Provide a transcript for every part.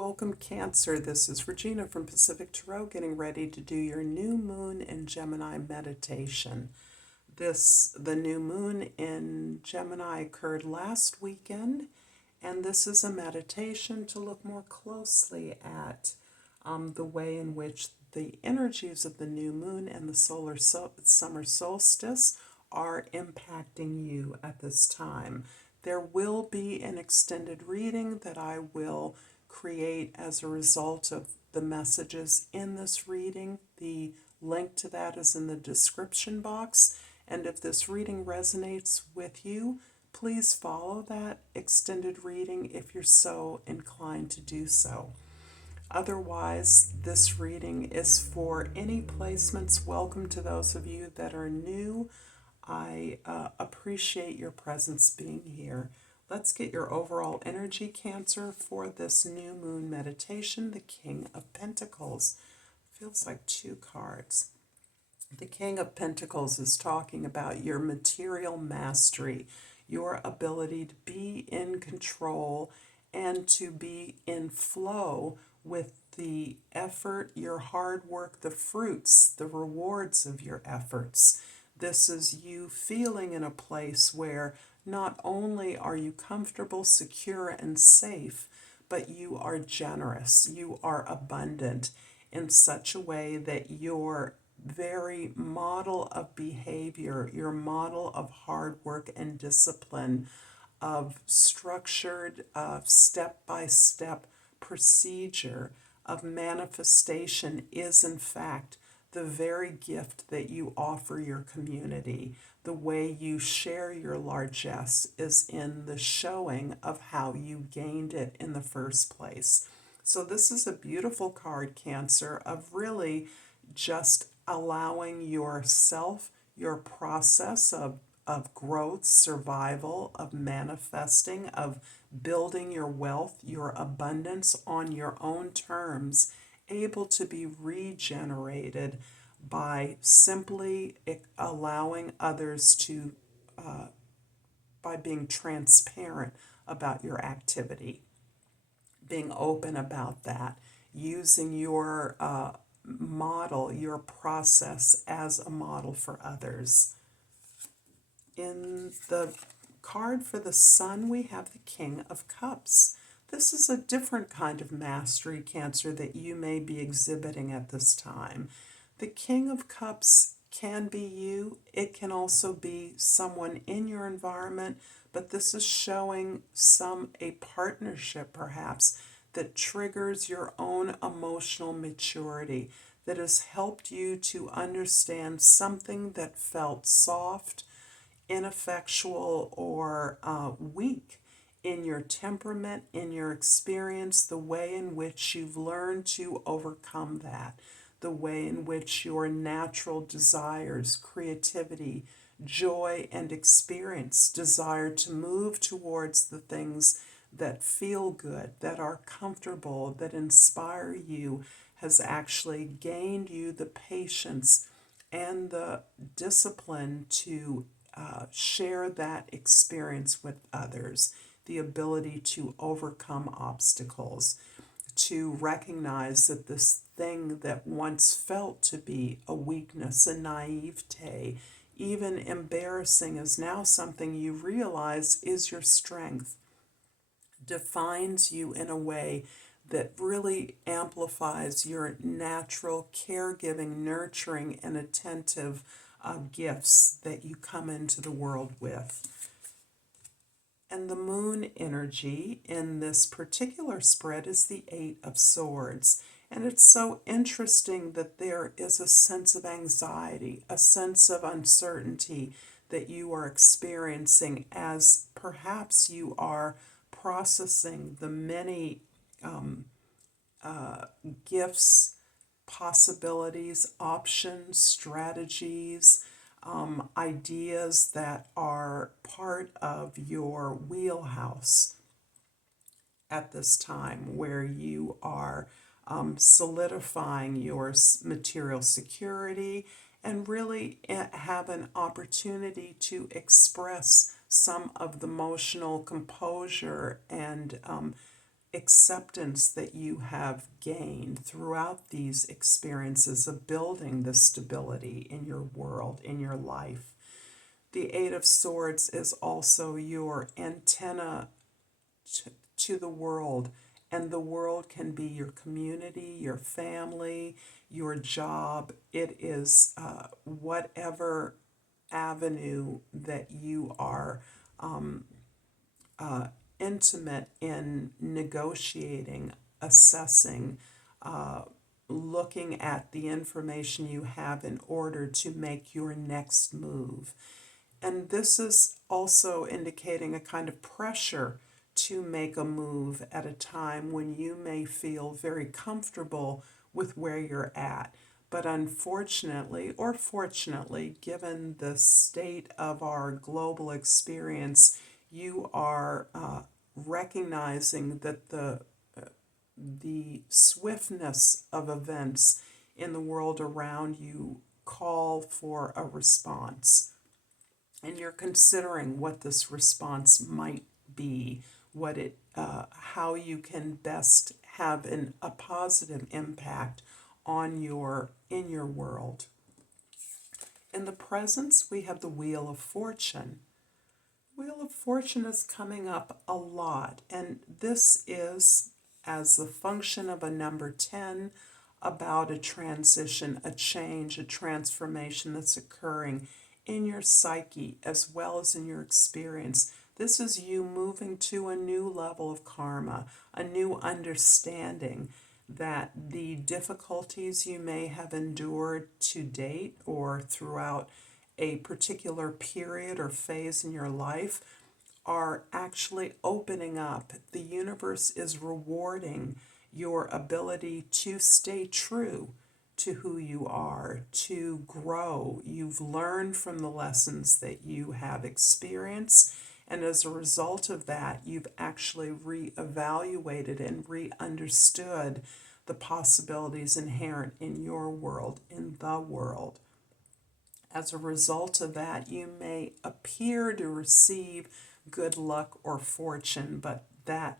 Welcome, Cancer. This is Regina from Pacific Tarot getting ready to do your new moon in Gemini meditation. The new moon in Gemini occurred last weekend, and this is a meditation to look more closely at the way in which the energies of the new moon and the summer solstice are impacting you at this time. There will be an extended reading that I will create as a result of the messages in this reading. The link to that is in the description box. And if this reading resonates with you, please follow that extended reading if you're so inclined to do so. Otherwise, this reading is for any placements. Welcome to those of you that are new. I appreciate your presence being here. Let's get your overall energy, Cancer, for this new moon meditation. The King of Pentacles. Feels like two cards. The King of Pentacles is talking about your material mastery, your ability to be in control and to be in flow with the effort, your hard work, the fruits, the rewards of your efforts. This is you feeling in a place where not only are you comfortable, secure, and safe, but you are generous, you are abundant in such a way that your very model of behavior, your model of hard work and discipline, of structured, step-by-step procedure of manifestation is in fact the very gift that you offer your community. The way you share your largesse is in the showing of how you gained it in the first place. So this is a beautiful card, Cancer, of really just allowing yourself, your process of growth, survival, of manifesting, of building your wealth, your abundance on your own terms, able to be regenerated by simply allowing others to, by being transparent about your activity, being open about that, using your model, your process as a model for others. In the card for the Sun, we have the King of Cups. This is a different kind of mastery, Cancer, that you may be exhibiting at this time. The King of Cups can be you. It can also be someone in your environment, but this is showing a partnership perhaps that triggers your own emotional maturity, that has helped you to understand something that felt soft, ineffectual, or weak in your temperament, in your experience, the way in which you've learned to overcome that, the way in which your natural desires, creativity, joy, and experience desire to move towards the things that feel good, that are comfortable, that inspire you, has actually gained you the patience and the discipline to share that experience with others, the ability to overcome obstacles, to recognize that this thing that once felt to be a weakness, a naivete, even embarrassing, is now something you realize is your strength, defines you in a way that really amplifies your natural caregiving, nurturing, and attentive gifts that you come into the world with. And the moon energy in this particular spread is the Eight of Swords. And it's so interesting that there is a sense of anxiety, a sense of uncertainty that you are experiencing as perhaps you are processing the many gifts, possibilities, options, strategies, ideas that are part of your wheelhouse at this time, where you are solidifying your material security and really have an opportunity to express some of the emotional composure and acceptance that you have gained throughout these experiences of building the stability in your world, in your life. The Eight of Swords is also your antenna to the world, and the world can be your community, your family, your job. It is whatever avenue that you are intimate in negotiating, assessing, looking at the information you have in order to make your next move. And this is also indicating a kind of pressure to make a move at a time when you may feel very comfortable with where you're at. But unfortunately, or fortunately, given the state of our global experience, you are recognizing that the swiftness of events in the world around you call for a response. And you're considering what this response might be, how you can best have a positive impact on in your world. In the presence, we have the Wheel of Fortune. Wheel of Fortune is coming up a lot, and this is, as the function of a number 10, about a transition, a change, a transformation that's occurring in your psyche as well as in your experience. This is you moving to a new level of karma, a new understanding that the difficulties you may have endured to date or throughout a particular period or phase in your life are actually opening up. The universe is rewarding your ability to stay true to who you are, to grow. You've learned from the lessons that you have experienced, and as a result of that, you've actually reevaluated and re-understood the possibilities inherent in your world, in the world. As a result of that, you may appear to receive good luck or fortune, but that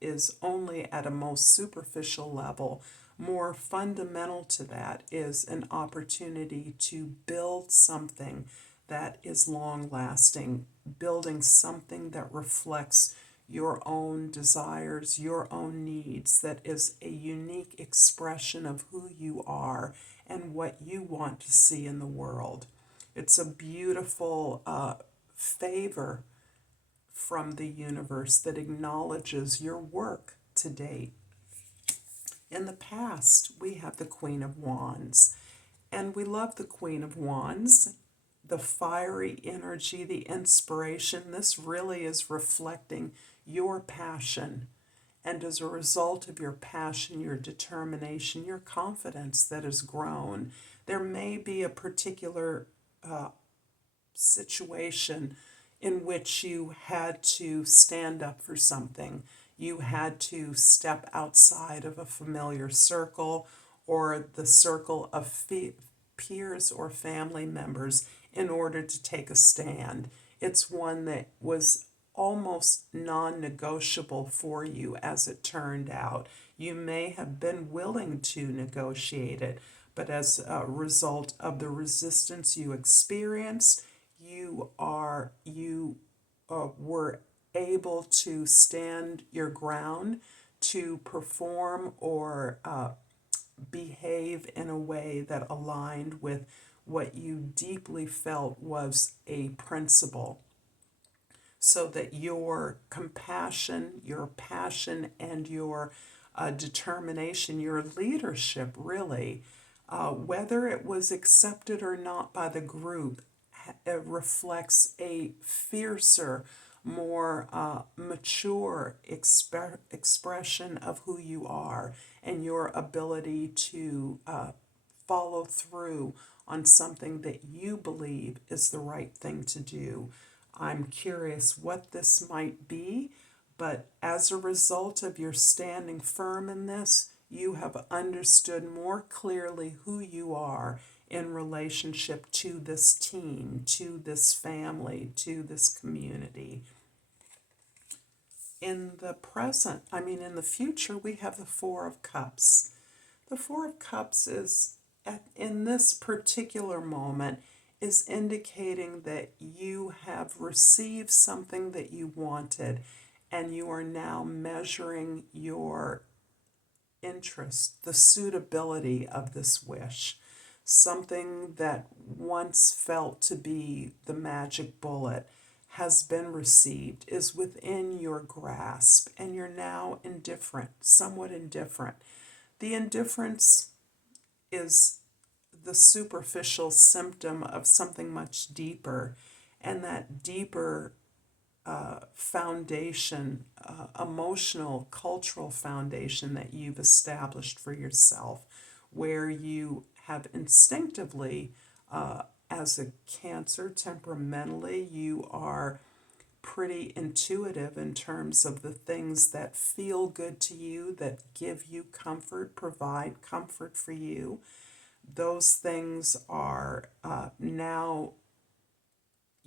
is only at a most superficial level. More fundamental to that is an opportunity to build something that is long-lasting, building something that reflects your own desires, your own needs, that is a unique expression of who you are and what you want to see in the world. It's a beautiful favor from the universe that acknowledges your work to date. In the past, we have the Queen of Wands, and we love the Queen of Wands, the fiery energy, the inspiration. This really is reflecting your passion, and as a result of your passion, your determination, your confidence that has grown. There may be a particular situation in which you had to stand up for something. You had to step outside of a familiar circle or the circle of peers or family members in order to take a stand. It's one that was almost non-negotiable for you as it turned out. You may have been willing to negotiate it, but as a result of the resistance you experienced, you were able to stand your ground, to perform or behave in a way that aligned with what you deeply felt was a principle, so that your compassion, your passion, and your determination, your leadership really, whether it was accepted or not by the group, it reflects a fiercer, more mature expression of who you are and your ability to follow through on something that you believe is the right thing to do. I'm curious what this might be, but as a result of your standing firm in this, you have understood more clearly who you are in relationship to this team, to this family, to this community. In the present, in the future, we have the Four of Cups. The Four of Cups in this particular moment, is indicating that you have received something that you wanted, and you are now measuring your interest, the suitability of this wish. Something that once felt to be the magic bullet has been received, is within your grasp, and you're now indifferent, somewhat indifferent. The indifference is the superficial symptom of something much deeper, and that deeper foundation, emotional, cultural foundation that you've established for yourself, where you have instinctively, as a Cancer, temperamentally, you are pretty intuitive in terms of the things that feel good to you, that give you comfort, provide comfort for you. Those things are now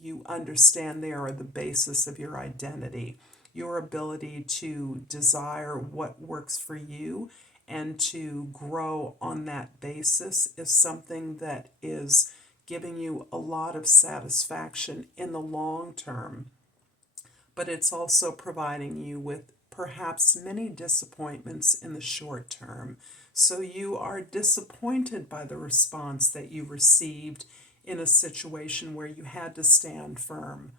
you understand they are the basis of your identity. Your ability to desire what works for you and to grow on that basis is something that is giving you a lot of satisfaction in the long term. But it's also providing you with perhaps many disappointments in the short term. So you are disappointed by the response that you received in a situation where you had to stand firm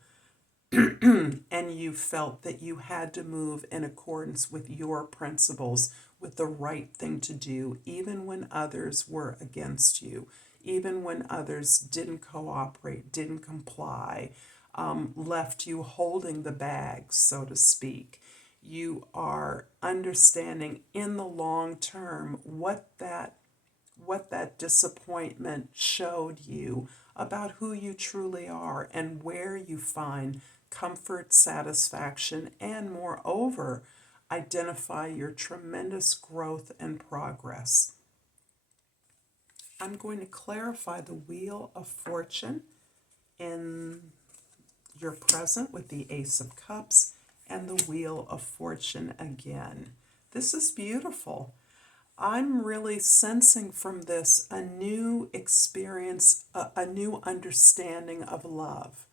and you felt that you had to move in accordance with your principles, with the right thing to do, even when others were against you, even when others didn't cooperate, didn't comply, left you holding the bag, so to speak. You are understanding in the long term what that disappointment showed you about who you truly are and where you find comfort, satisfaction, and moreover, identify your tremendous growth and progress. I'm going to clarify the Wheel of Fortune in your present with the Ace of Cups and the Wheel of Fortune again. This is beautiful. I'm really sensing from this a new experience, a new understanding of love.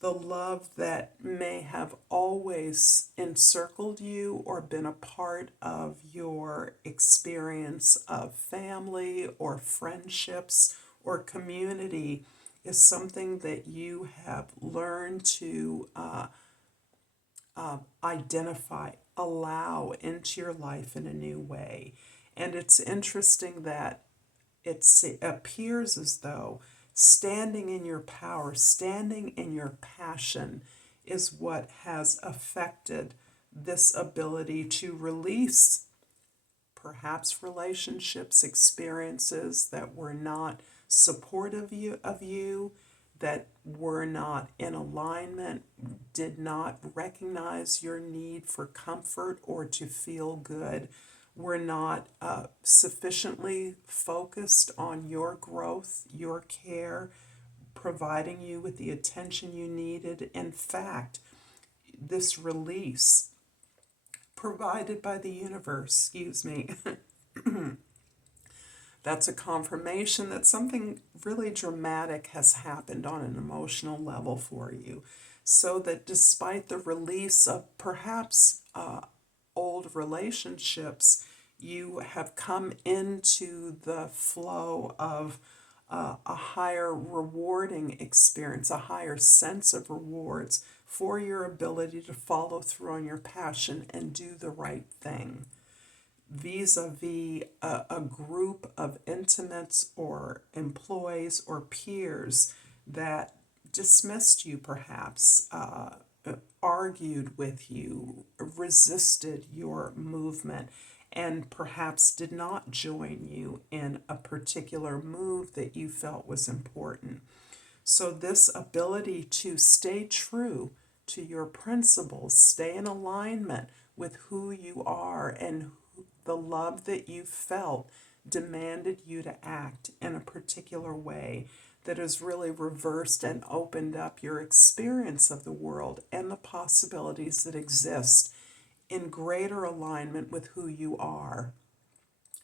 The love that may have always encircled you or been a part of your experience of family or friendships or community is something that you have learned to identify, allow into your life in a new way. And it's interesting that it appears as though standing in your power, standing in your passion is what has affected this ability to release perhaps relationships, experiences that were not supportive of you, that were not in alignment, did not recognize your need for comfort or to feel good, were not sufficiently focused on your growth, your care, providing you with the attention you needed. In fact, this release provided by the universe, that's a confirmation that something really dramatic has happened on an emotional level for you. So that despite the release of perhaps old relationships, you have come into the flow of a higher rewarding experience, a higher sense of rewards for your ability to follow through on your passion and do the right thing. Vis-a-vis a group of intimates or employees or peers that dismissed you perhaps, argued with you, resisted your movement, and perhaps did not join you in a particular move that you felt was important. So this ability to stay true to your principles, stay in alignment with who you are and the love that you felt demanded you to act in a particular way, that has really reversed and opened up your experience of the world and the possibilities that exist in greater alignment with who you are.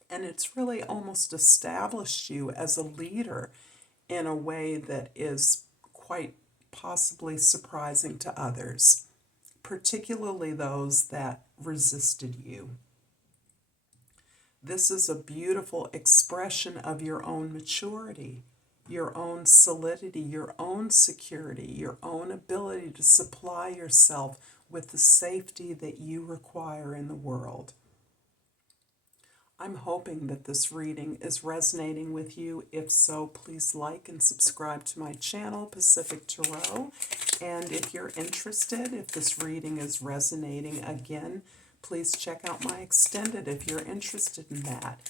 And it's really almost established you as a leader in a way that is quite possibly surprising to others, particularly those that resisted you. This is a beautiful expression of your own maturity, your own solidity, your own security, your own ability to supply yourself with the safety that you require in the world. I'm hoping that this reading is resonating with you. If so, please like and subscribe to my channel, Pacific Tarot. And if you're interested, if this reading is resonating again, please check out my extended if you're interested in that.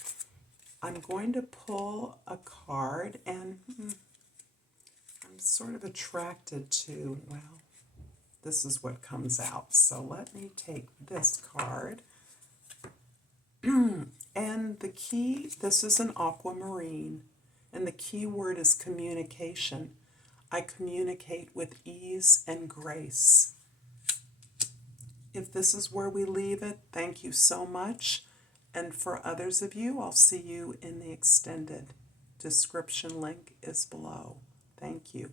I'm going to pull a card, and I'm sort of attracted to, well, this is what comes out. So let me take this card. And the key, this is an aquamarine, and the key word is communication. I communicate with ease and grace. If this is where we leave it, thank you so much. And for others of you, I'll see you in the extended. Description link is below. Thank you.